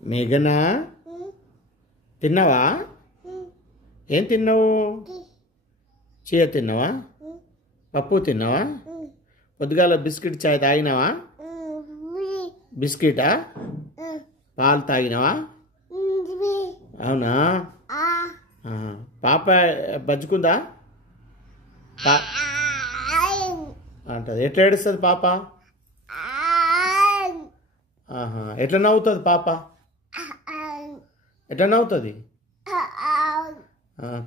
మేఘనా తిన్నావా? ఏం తిన్నావు? చీయ తిన్నావా? పప్పు తిన్నావా? పొద్దుగాల బిస్కెట్ చాయ్ తాగినావా? బిస్కెటా? పాలు తాగినావా? అవునా? పాప బజ్జుకుందా? అంటది. ఎట్లా ఏడుస్తుంది పాప? ఎట్లా నవ్వుతుంది పాప? ఎట్లా నవ్వుతుంది?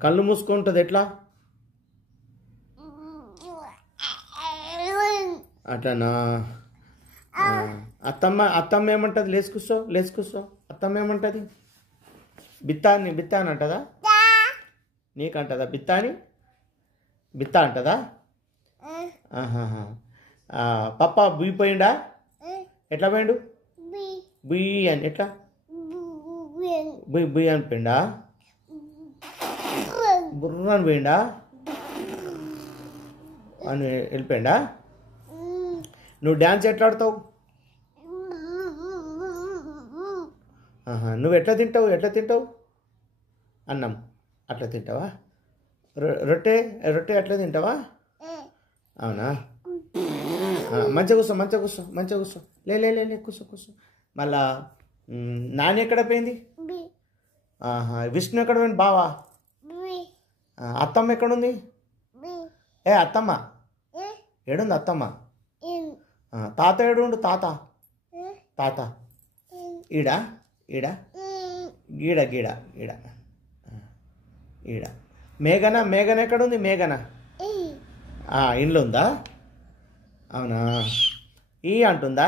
కళ్ళు మూసుకుంటుంది. ఎట్లా? అట్లనా? అత్తమ్మ ఏమంటది? లేచి కూర్చో. అత్తమ్మ ఏమంటది? బిత్తా అని అంటదా? నీకంటదా బిత్తా అంటదా? పప్ప బుయ్యిపోయిండా? ఎట్లా పోయిండు? బుయ్యి అని ఎట్లా? బుయ్యి అని పోయిండా? బుర్రని పోయిండా అని వెళ్ళిపోయిండా? నువ్వు డ్యాన్స్ ఎట్లా ఆడతావు? నువ్వు ఎట్లా తింటావు? అన్నం అట్లా తింటావా? రొట్టె అట్లా తింటావా? అవునా? మంచిగా కూర్చో. లే కూర్చో. మళ్ళా నాని ఎక్కడ పోయింది? విష్ణు ఎక్కడ పోయింది? బావా? అత్తమ్మ ఎక్కడుంది? అత్తమ్మ ఏడుంది? అత్తమ్మ. తాత ఏడుండు? తాత ఈడ మేఘన ఎక్కడుంది? మేఘన ఇంట్లో ఉందా? అవునా? ఈ అంటుందా?